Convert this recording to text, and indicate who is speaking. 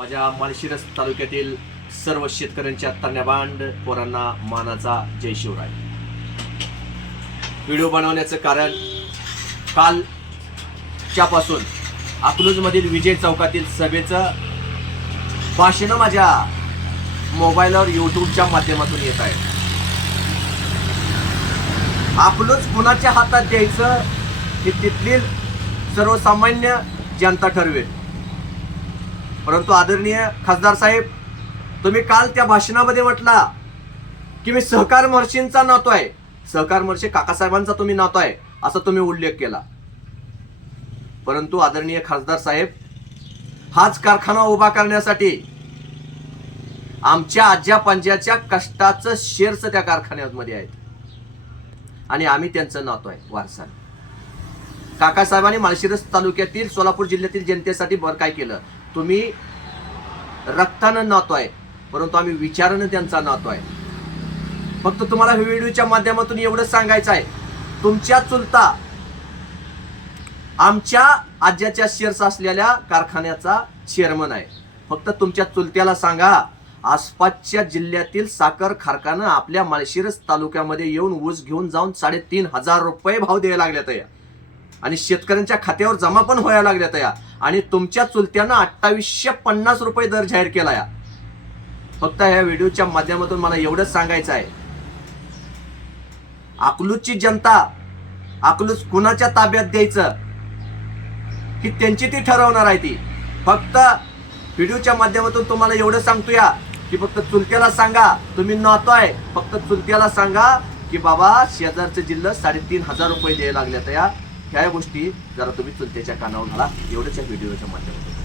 Speaker 1: माझ्या माळशिरस तालुक्यातील सर्व शेतकऱ्यांच्या तन्याबांड पोरांना मानाचा जय शिवराय. व्हिडिओ बनवण्याचं कारण कालच्यापासून अकलूजमधील विजय चौकातील सभेचं भाषणं माझ्या मोबाईलवर यूट्यूबच्या माध्यमातून येत आहे. आपलंच कुणाच्या हातात द्यायचं हे तिथली सर्वसामान्य जनता ठरवेल. परंतु आदरणीय खासदार साहेब तुम्ही काल त्या भाषणामध्ये म्हटला की मी सहकार महर्षींचा नातो आहे. सहकार महर्षी काकासाहेबांचा तुम्ही नातो आहे असा तुम्ही उल्लेख केला. परंतु आदरणीय खासदार साहेब हाच कारखाना उभा करण्यासाठी आमच्या आज्या पंजाच्या कष्टाचं शेअर्स त्या कारखान्यामध्ये आहेत. आणि आम्ही त्यांचं नातो आहे वारसा. काकासाहेबांनी माळशिरस तालुक्यातील सोलापूर जिल्ह्यातील जनतेसाठी बर काय केलं. तुम्ही रक्तानं नातो आहे परंतु आम्ही विचारानं त्यांचा नातो आहे फक्त तुम्हाला व्हिडिओच्या माध्यमातून एवढं सांगायचं आहे तुमच्या चुलता आमच्या आज्याच्या शेअर्स असलेल्या कारखान्याचा चेअरमन आहे. फक्त तुमच्या चुलत्याला सांगा आसपासच्या जिल्ह्यातील साखर कारखाना आपल्या माळशिरस तालुक्यामध्ये येऊन ऊस घेऊन जाऊन साडेतीन हजार रुपये भाव द्यायला लागल्यात या आणि शेतकऱ्यांच्या खात्यावर जमा पण व्हायला लागल्यात या आणि तुमच्या चुलत्यानं अठ्ठावीसशे पन्नास रुपये दर जाहीर केला या. फक्त ह्या व्हिडिओच्या माध्यमातून मला एवढंच सांगायचं आहे. अकलूजची जनता अकलूज कुणाच्या ताब्यात द्यायचं? ही त्यांची ती ठरवणार आहे ती. फक्त व्हिडिओच्या माध्यमातून तुम्हाला एवढं सांगतो या की फक्त चुलत्याला सांगा तुम्ही नातो आहे. फक्त चुलत्याला सांगा की बाबा शेजारचं जिल्हा साडेतीन हजार रुपये द्यायला लागल्या या ह्या गोष्टी जरा तुम्ही चुलत्याच्या कानावर घाला. एवढंच या व्हिडिओच्या माध्यमातून.